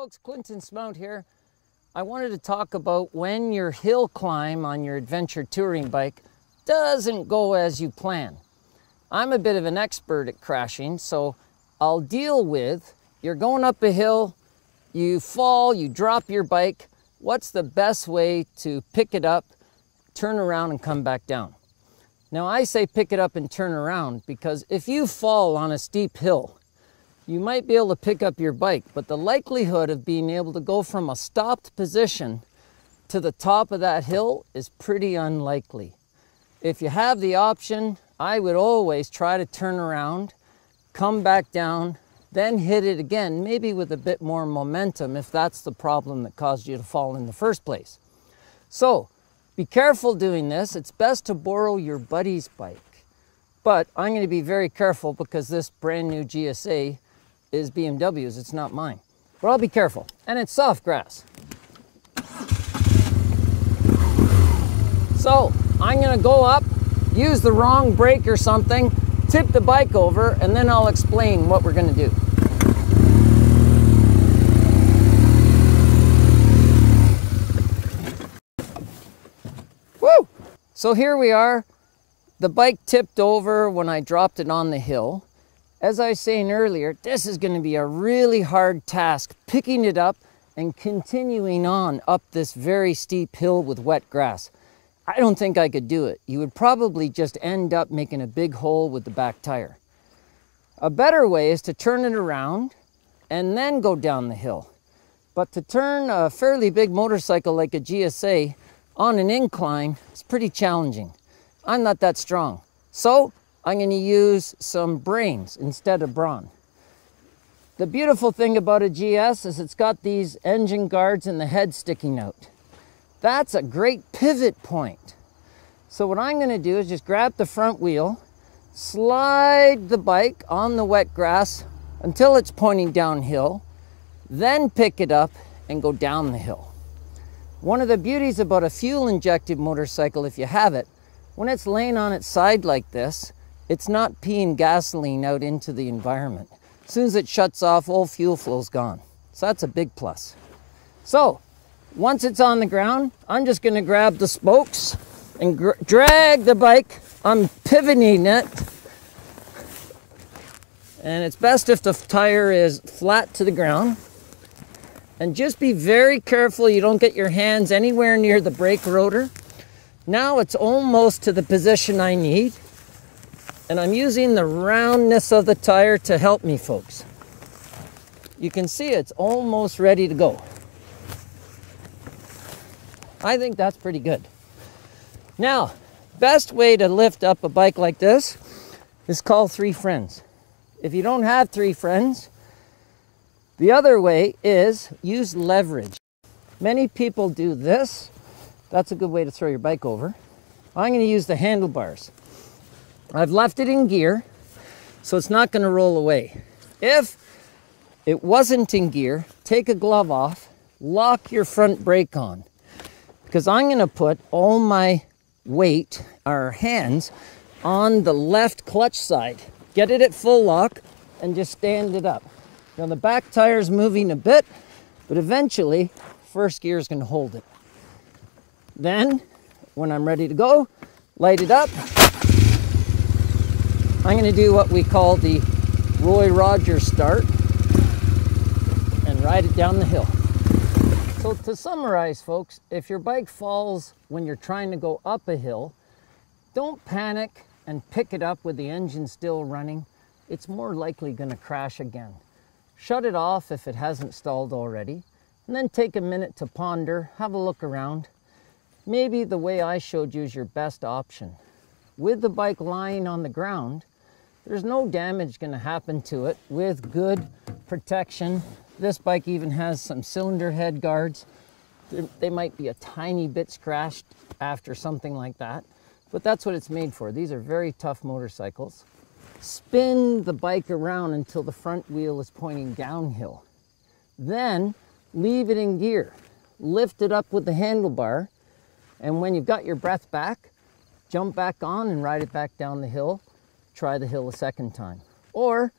folks, Clinton Smout here. I wanted to talk about when your hill climb on your adventure touring bike doesn't go as you plan. I'm a bit of an expert at crashing, so I'll deal with you're going up a hill, you fall, you drop your bike. What's the best way to pick it up, turn around, and come back down? Now I say pick it up and turn around because if you fall on a steep hill, you might be able to pick up your bike, but the likelihood of being able to go from a stopped position to the top of that hill is pretty unlikely. If you have the option, I would always try to turn around, come back down, then hit it again, maybe with a bit more momentum if that's the problem that caused you to fall in the first place. So be careful doing this. It's best to borrow your buddy's bike. But I'm going to be very careful because this brand new GSA is BMW's, it's not mine. But I'll be careful. And it's soft grass. So I'm gonna go up, use the wrong brake or something, tip the bike over, and then I'll explain what we're gonna do. Woo! So here we are. The bike tipped over when I dropped it on the hill. As I was saying earlier, this is going to be a really hard task, picking it up and continuing on up this very steep hill with wet grass. I don't think I could do it. You would probably just end up making a big hole with the back tire. A better way is to turn it around and then go down the hill. But to turn a fairly big motorcycle like a GSA on an incline is pretty challenging. I'm not that strong. So I'm going to use some brains instead of brawn. The beautiful thing about a GS is it's got these engine guards and the head sticking out. That's a great pivot point. So what I'm going to do is just grab the front wheel, slide the bike on the wet grass until it's pointing downhill, then pick it up and go down the hill. One of the beauties about a fuel-injected motorcycle, if you have it, when it's laying on its side like this, it's not peeing gasoline out into the environment. As soon as it shuts off, all fuel flow's gone. So that's a big plus. So once it's on the ground, I'm just gonna grab the spokes and drag the bike. I'm pivoting it. And it's best if the tire is flat to the ground. And just be very careful you don't get your hands anywhere near the brake rotor. Now it's almost to the position I need. And I'm using the roundness of the tire to help me, folks. You can see it's almost ready to go. I think that's pretty good. Now, best way to lift up a bike like this is call 3 friends. If you don't have 3 friends, the other way is use leverage. Many people do this. That's a good way to throw your bike over. I'm going to use the handlebars. I've left it in gear, so it's not going to roll away. If it wasn't in gear, take a glove off, lock your front brake on, because I'm going to put all my weight, our hands, on the left clutch side. Get it at full lock and just stand it up. Now the back tire is moving a bit, but eventually first gear is going to hold it. Then, when I'm ready to go, light it up. I'm going to do what we call the Roy Rogers start and ride it down the hill. So to summarize, folks, if your bike falls when you're trying to go up a hill, don't panic and pick it up with the engine still running. It's more likely going to crash again. Shut it off if it hasn't stalled already, and then take a minute to ponder, have a look around. Maybe the way I showed you is your best option. With the bike lying on the ground, there's no damage going to happen to it with good protection. This bike even has some cylinder head guards. They might be a tiny bit scratched after something like that, but that's what it's made for. These are very tough motorcycles. Spin the bike around until the front wheel is pointing downhill. Then leave it in gear. Lift it up with the handlebar, and when you've got your breath back, jump back on and ride it back down the hill. Try the hill a second time. Or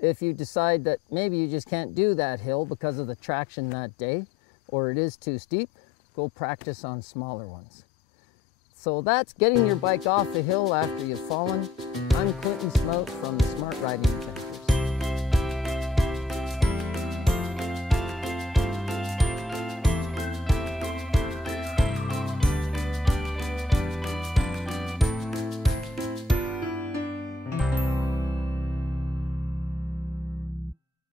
if you decide that maybe you just can't do that hill because of the traction that day, or it is too steep, go practice on smaller ones. So that's getting your bike off the hill after you've fallen. I'm Smout from the Smart Riding Adventures.